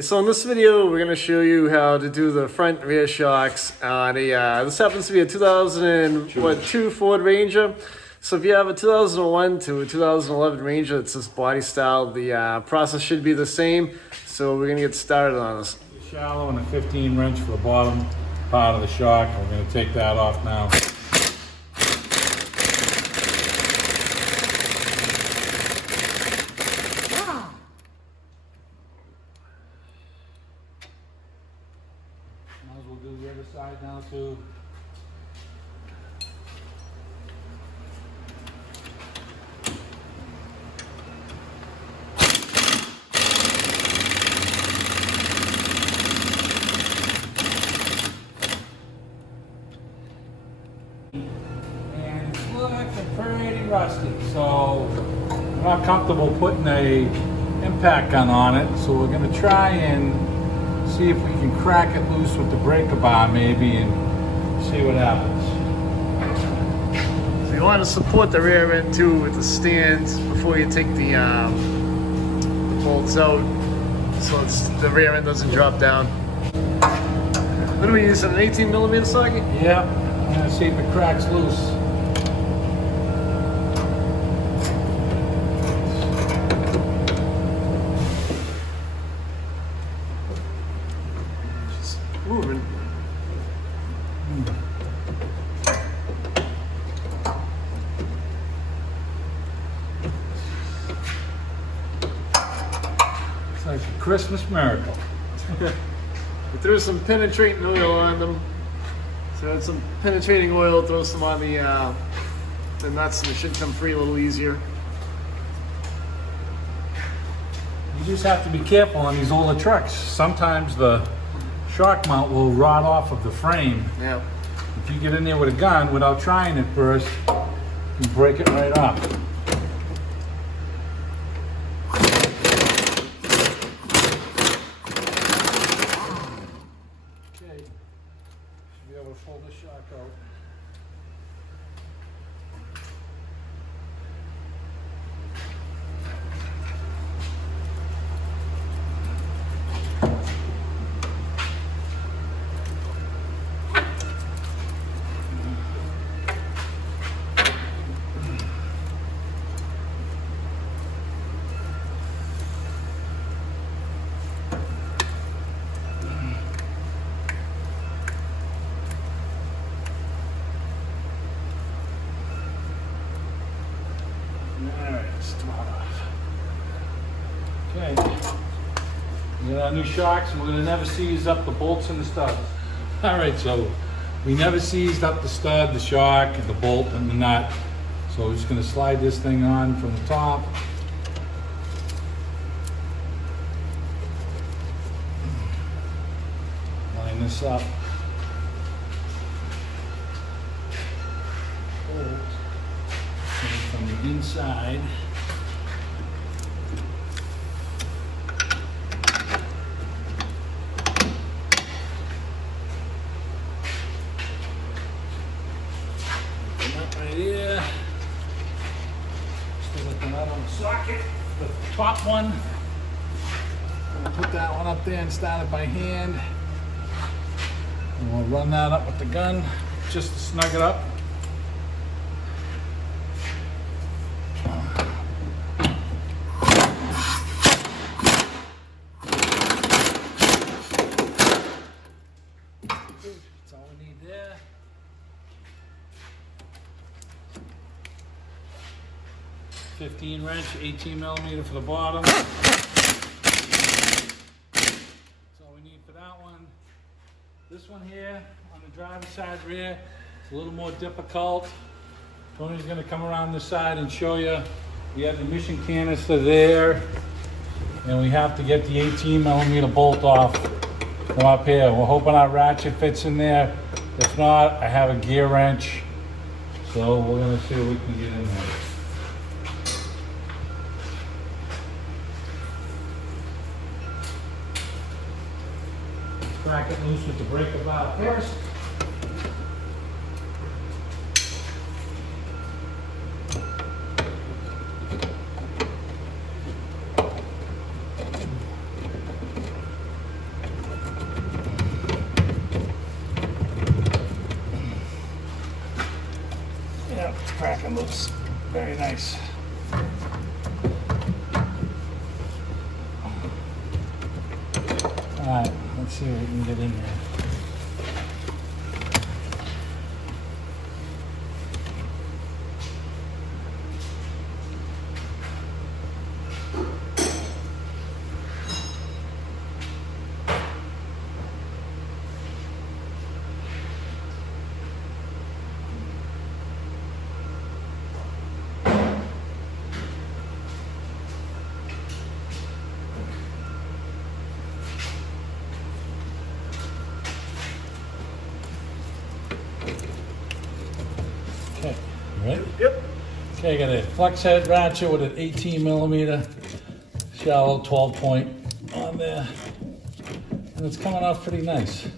So in this video, we're going to show you how to do the front and rear shocks on a, this happens to be a 2002 Ford Ranger. So if you have a 2001 to a 2011 Ranger, it's this body style, the process should be the same. So we're going to get started on this. Shallow and a 15 wrench for the bottom part of the shock. We're going to take that off now. Might as well do the other side now too. And it's looking pretty rusty, so I'm not comfortable putting a impact gun on it, so we're going to try and see if we can crack it loose with the breaker bar maybe and see what happens. So you want to support the rear end too with the stands before you take the bolts out, so the rear end doesn't drop down. What are we using, an 18mm socket? Yep, I'm going to see if it cracks loose. Moving. It's like a Christmas miracle. We threw some penetrating oil on them. So add some penetrating oil, throw some on the nuts, and it should come free a little easier. You just have to be careful on these older trucks. Sometimes the shock mount will rot off of the frame. Yeah. If you get in there with a gun without trying it first, you break it right off. Okay, should be able to fold this shock out. Alright, start off. Okay. We got our new shocks, and we're going to never seize up the bolts and the studs. Alright, so we never seized up the stud, the shock, and the bolt, and the nut. So we're just going to slide this thing on from the top. Line this up. Bolt. From the inside. Nut right here. Still got the nut on the socket. The top one. I'm gonna put that one up there and start it by hand. And we'll run that up with the gun just to snug it up. That's all we need there. .15 wrench, 18mm for the bottom. That's all we need for that one. This one here on the driver's side rear, it's a little more difficult. Tony's going to come around this side and show you. We have the emission canister there, and we have to get the 18mm bolt off from up here. We're hoping our ratchet fits in there. If not, I have a gear wrench. So we're gonna see what we can get in there. Crack it loose with the breaker bar first. looking loose. Very nice. Alright, let's see what we can get in here. Okay, you ready? Yep. Okay, I got a flex head ratchet with an 18 millimeter shallow 12 point on there. And it's coming off pretty nice.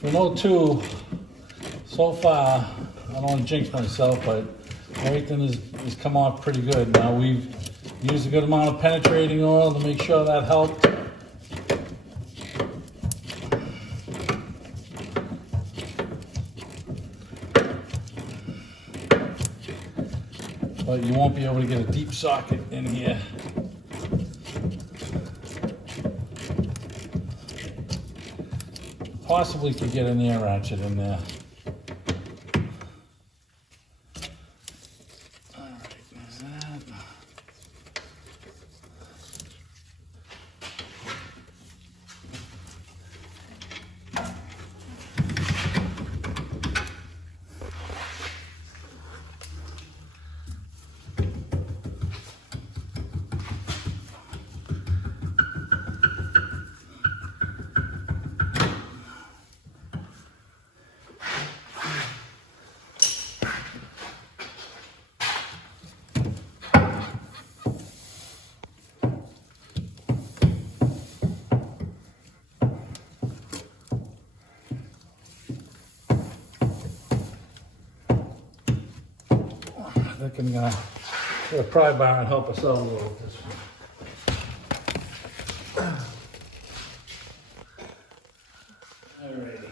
For an 02, so far, I don't want to jinx myself, but everything has come off pretty good. Now we've used a good amount of penetrating oil to make sure that helped. But you won't be able to get a deep socket in here. Possibly could get an air ratchet in there. Alright, there's that. I can get a pry bar and help us out a little with this one. Alrighty.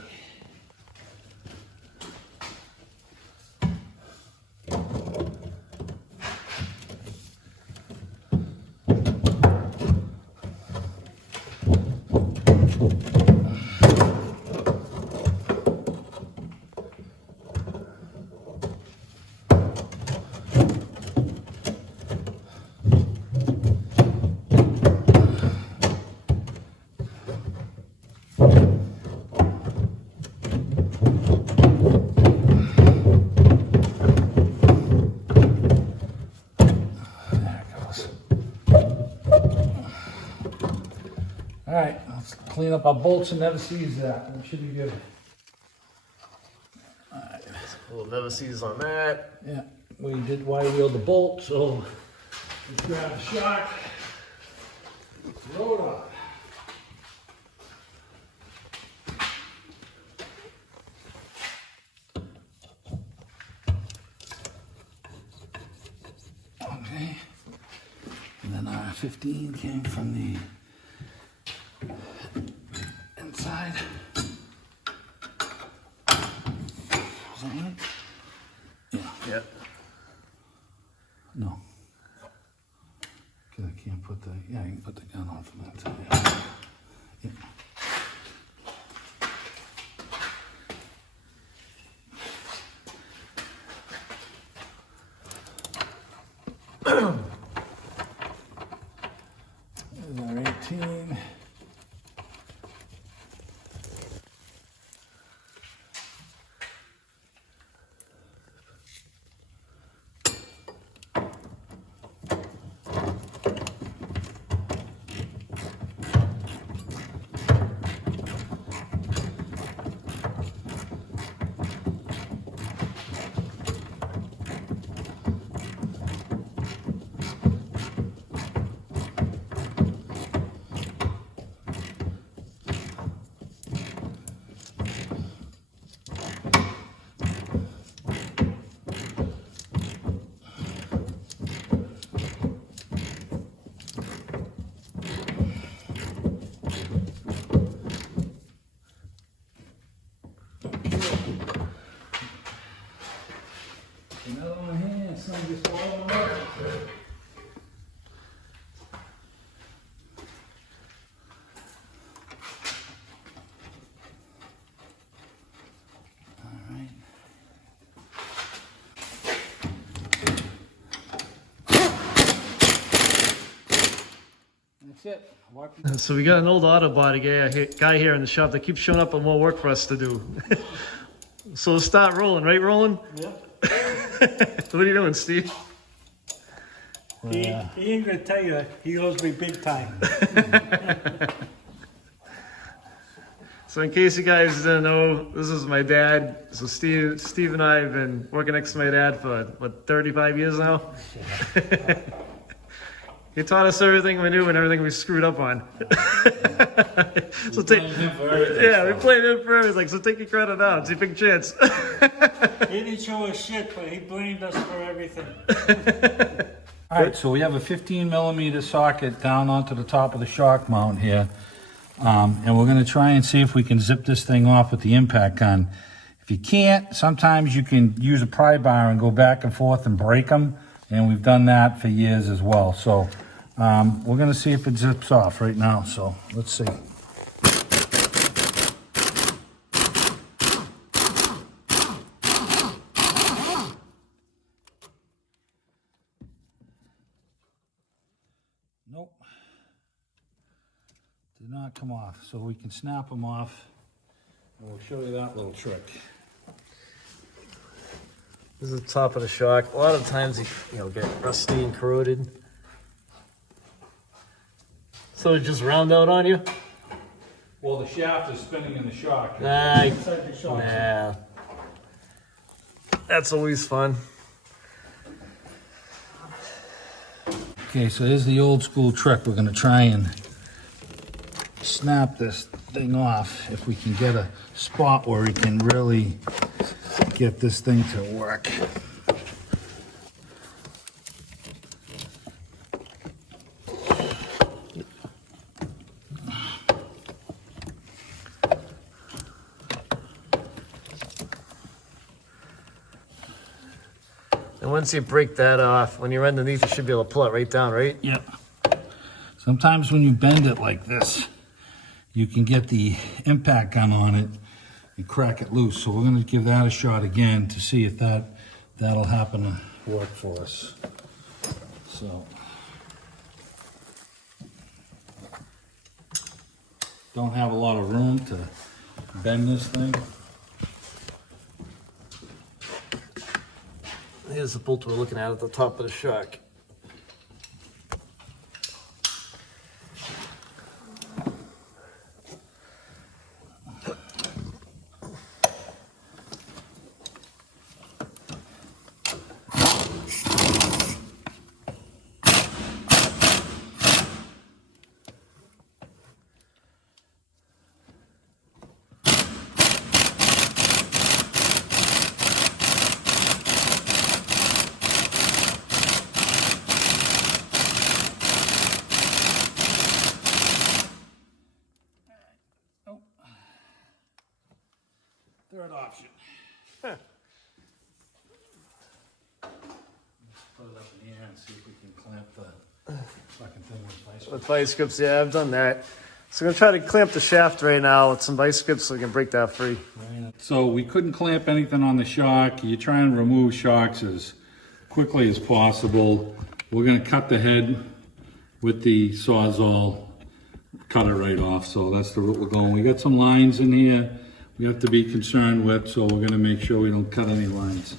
All right, let's clean up our bolts and never sees that. That should be good. All right. We'll never sees on that. Yeah, we did wire wheel the bolt, so let's grab the shock, throw it on. Okay, and then our 15 came from the inside. Is that right? Yeah. Yep. No. Because I can't put the, yeah, I can put the gun on from that side. Yeah. There's our 18. That's it. So we got an old auto body guy here in the shop that keeps showing up with more work for us to do. So let's start rolling, right, Roland? Yeah. What are you doing, Steve? He ain't gonna tell you, he owes me big time. So in case you guys didn't know, this is my dad. So Steve and I have been working next to my dad for, what, 35 years now? He taught us everything we knew and everything we screwed up on. So we played him for everything, so take your credit now. It's a big chance. He didn't show us shit, but he blamed us for everything. All right, so we have a 15mm socket down onto the top of the shock mount here. And we're gonna try and see if we can zip this thing off with the impact gun. If you can't, sometimes you can use a pry bar and go back and forth and break them. And we've done that for years as well. So we're gonna see if it zips off right now. So let's see. Nope. Did not come off. So we can snap them off. And we'll show you that little trick. This is the top of the shock. A lot of times they get rusty and corroded. So it just round out on you? Well, the shaft is spinning in the shock. Inside the shop. Nah. That's always fun. Okay, so here's the old school trick. We're gonna try and snap this thing off if we can get a spot where we can really get this thing to work. And once you break that off, when you're underneath, you should be able to pull it right down, right? Yep. Sometimes when you bend it like this, you can get the impact gun on it and crack it loose. So we're gonna give that a shot again to see if that'll happen to work for us. So. Don't have a lot of room to bend this thing. Here's the bolt we're looking at the top of the shock. Third option. Let's put it up in the air and see if we can clamp the fucking thing with vice. With vice grips, yeah, I've done that. So I'm gonna try to clamp the shaft right now with some vice grips so we can break that free. So we couldn't clamp anything on the shock. You try and remove shocks as quickly as possible. We're gonna cut the head with the sawzall, cut it right off. So that's the route we're going. We got some lines in here we have to be concerned with, so we're gonna make sure we don't cut any lines.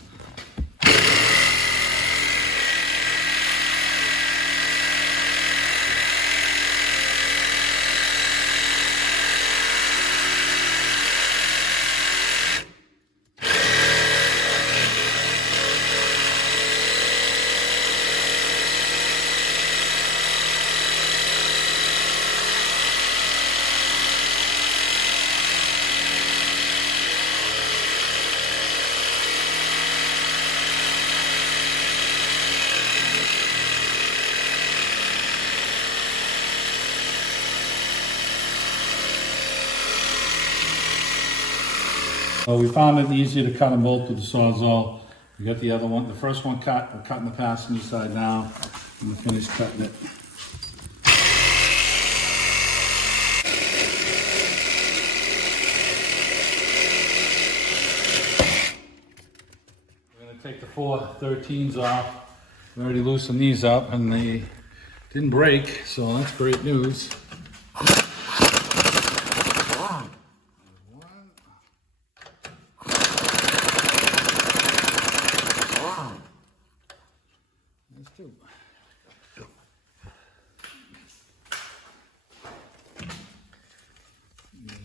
So we found it easier to cut them both with the sawzall. We got the other one, the first one cut, we're cutting the passenger side now. I'm gonna finish cutting it. We're gonna take the 4/13s off. We already loosened these up and the Didn't break, so that's great news. There's two.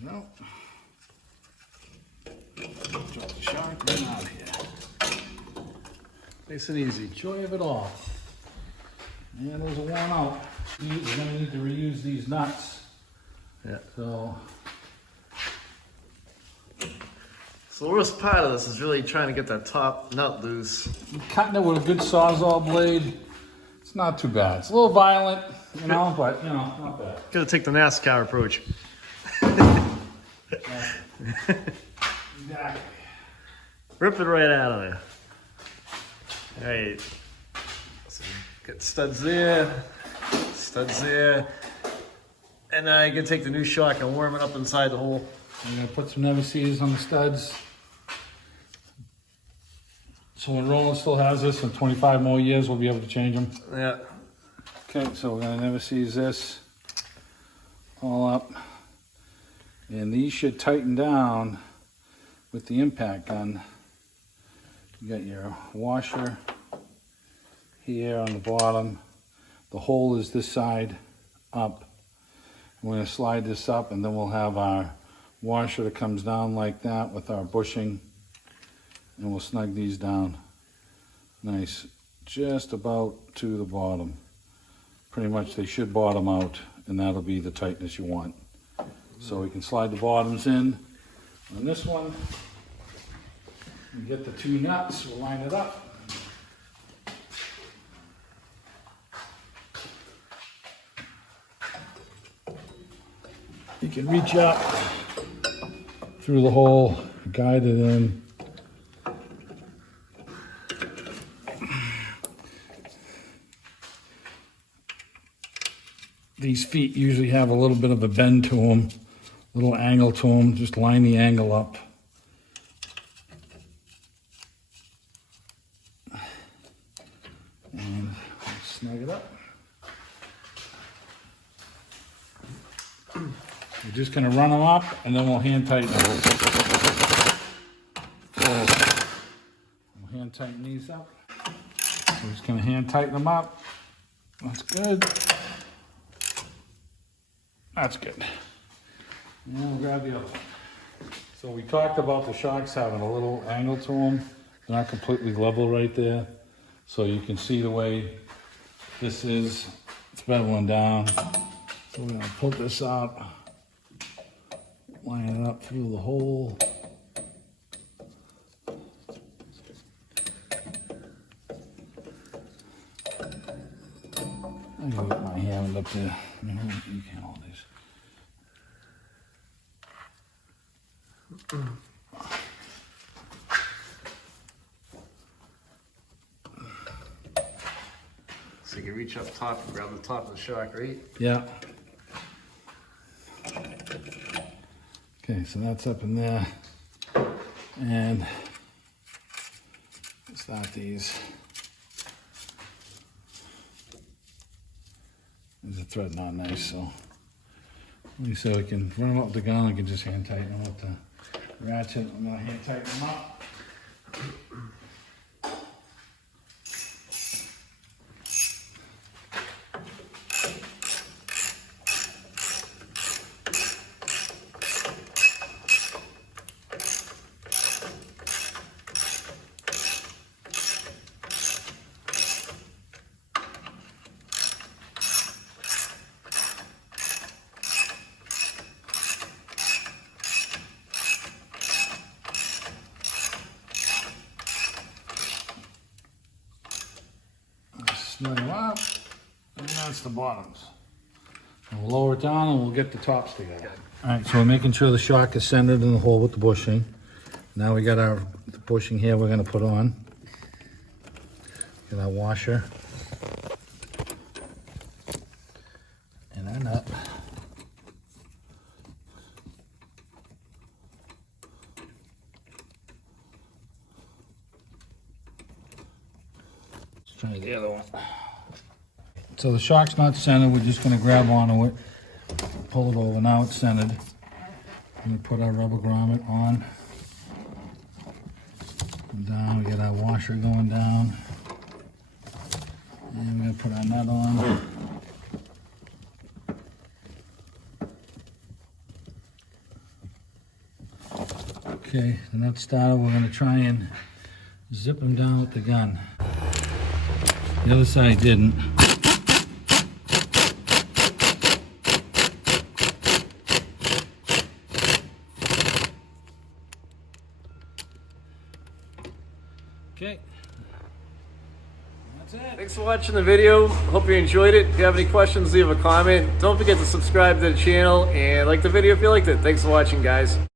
No. Drop the shark right out of here. Nice and easy. Joy of it all. And there's a one out. We're gonna need to reuse these nuts. Yeah. So So the worst part of this is really trying to get that top nut loose. cutting it with a good sawzall blade, it's not too bad. It's a little violent, you know, but you know, not bad. Gotta take the NASCAR approach. Exactly. Rip it right out of there. All right. So get studs there, and I can take the new shock and warm it up inside the hole. I'm gonna put some nemesis on the studs. So when Roland still has this, in 25 more years, we'll be able to change them. Yeah. Okay, so we're gonna nemesis this all up. And these should tighten down with the impact gun. You got your washer here on the bottom. The hole is this side up. We're gonna slide this up, and then we'll have our washer that comes down like that with our bushing, and we'll snug these down nice, just about to the bottom. Pretty much they should bottom out, and that'll be the tightness you want. So we can slide the bottoms in. On this one, we get the two nuts, we'll line it up. You can reach up through the hole, guide it in. These feet usually have a little bit of a bend to them, a little angle to them. Just line the angle up. And snug it up. We're just going to run them up, and then we'll hand tighten them. We'll hand tighten these up. We're just going to hand tighten them up. That's good. That's good. And we'll grab the other one. So we talked about the shocks having a little angle to them. They're not completely level right there. So you can see the way this is. It's beveling down. So we're going to pull this up. Line it up through the hole. I'm gonna get my hand up there. You can't hold these. So you can reach up top and grab the top of the shock, right? Yeah. Okay, so that's up in there. And start these. There's a thread not nice, so so we can run them up the gun. We can just hand tighten them with the ratchet. I'm gonna hand tighten them up. Snug them up, and that's the bottoms. And we'll lower it down and we'll get the tops together. All right, so we're making sure the shock is centered in the hole with the bushing. Now we got the bushing here we're gonna put on. Get our washer. And our nut. Let's try the other one. So the shock's not centered, we're just gonna grab onto it, pull it over, now it's centered. I'm gonna put our rubber grommet on. And down, we get our washer going down. And we're gonna put our nut on. Okay, the nut started, we're gonna try and zip them down with the gun. The other side didn't. Okay. That's it. Thanks for watching the video. Hope you enjoyed it. If you have any questions, leave a comment. Don't forget to subscribe to the channel and like the video if you liked it. Thanks for watching, guys.